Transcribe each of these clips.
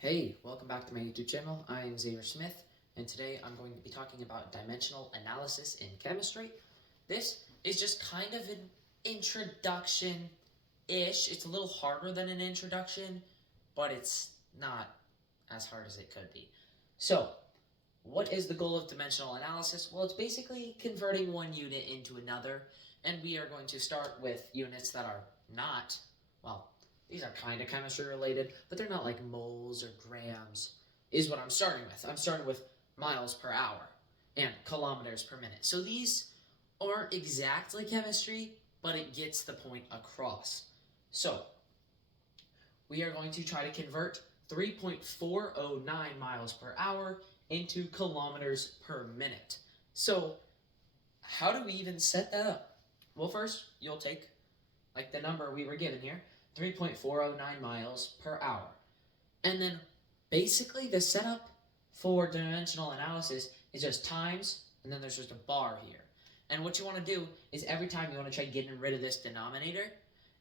Hey, welcome back to my YouTube channel. I am Xavier Smith, and today I'm going to be talking about dimensional analysis in chemistry. This is just kind of an introduction-ish. It's a little harder than an introduction, but it's not as hard as it could be. So, what is the goal of dimensional analysis? Well, it's basically converting one unit into another, and we are going to start with units that are not, well, these are kind of chemistry related, but they're not like moles or grams, is what I'm starting with. I'm starting with miles per hour and kilometers per minute. So these aren't exactly chemistry, but it gets the point across. So we are going to try to convert 3.409 miles per hour into kilometers per minute. So how do we even set that up? Well, first, you'll take like the number we were given here, 3.409 miles per hour. And then basically the setup for dimensional analysis is just times, and then there's just a bar here. And what you want to do is every time you want to try getting rid of this denominator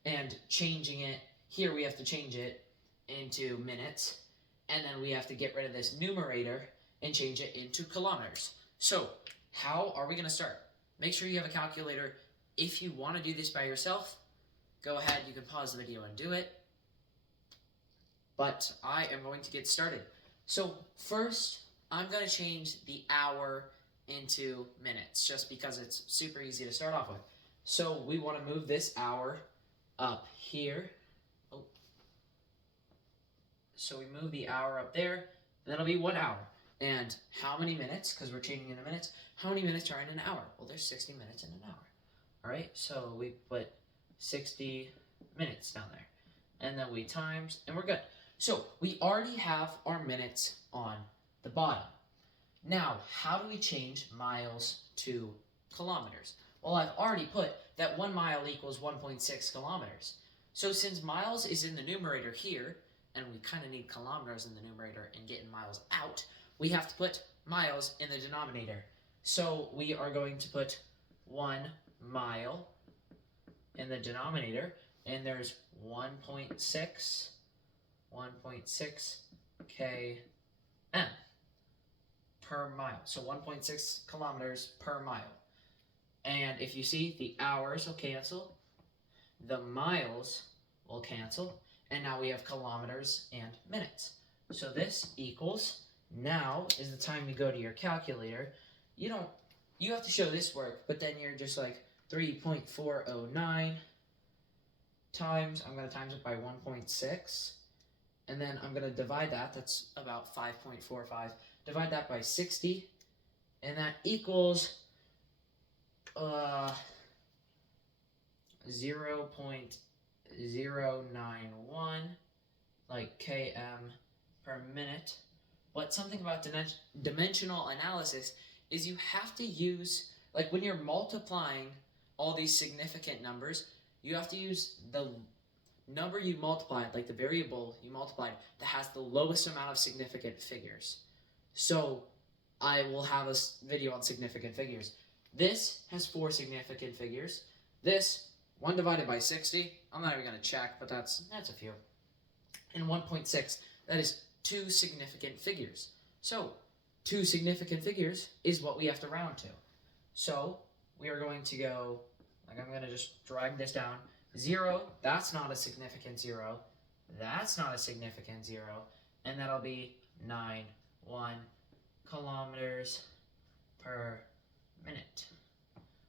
and changing it, here we have to change it into minutes, and then we have to get rid of this numerator and change it into kilometers. So how are we going to start? Make sure you have a calculator. If you want to do this by yourself, go ahead, you can pause the video and do it. But I am going to get started. So first, I'm going to change the hour into minutes, just because it's super easy to start off with. So we want to move this hour up here. Oh. So we move the hour up there, and that'll be 1 hour. And how many minutes, because we're changing into minutes, how many minutes are in an hour? Well, there's 60 minutes in an hour. All right, so we put 60 minutes down there. And then we times, and we're good. So we already have our minutes on the bottom. Now, how do we change miles to kilometers? Well, I've already put that 1 mile equals 1.6 kilometers. So since miles is in the numerator here, and we kind of need kilometers in the numerator and getting miles out, we have to put miles in the denominator. So we are going to put 1 mile in the denominator, and there's 1.6 km per mile. So 1.6 kilometers per mile. And if you see, the hours will cancel, the miles will cancel, and now we have kilometers and minutes. So this equals, now is the time you go to your calculator. You have to show this work, but then you're just like 3.409 times, I'm going to times it by 1.6, and then I'm going to divide that, that's about 5.45, divide that by 60, and that equals 0.091 like km per minute. But something about dimensional analysis is you have to use, like when you're multiplying all these significant numbers, you have to use the number you multiplied, like the variable you multiplied, that has the lowest amount of significant figures. So I will have a video on significant figures. This has 4 significant figures. This, 1 divided by 60, I'm not even going to check, but that's a few. And 1.6, that is 2 significant figures. So 2 significant figures is what we have to round to. So we are going to go, like I'm going to just drag this down. 0, that's not a significant 0. That's not a significant 0. And that'll be 9.1 kilometers per minute.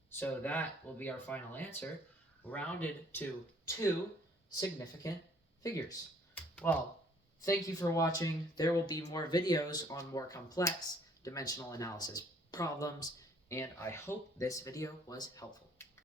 So that will be our final answer, rounded to 2 significant figures. Well, thank you for watching. There will be more videos on more complex dimensional analysis problems, and I hope this video was helpful.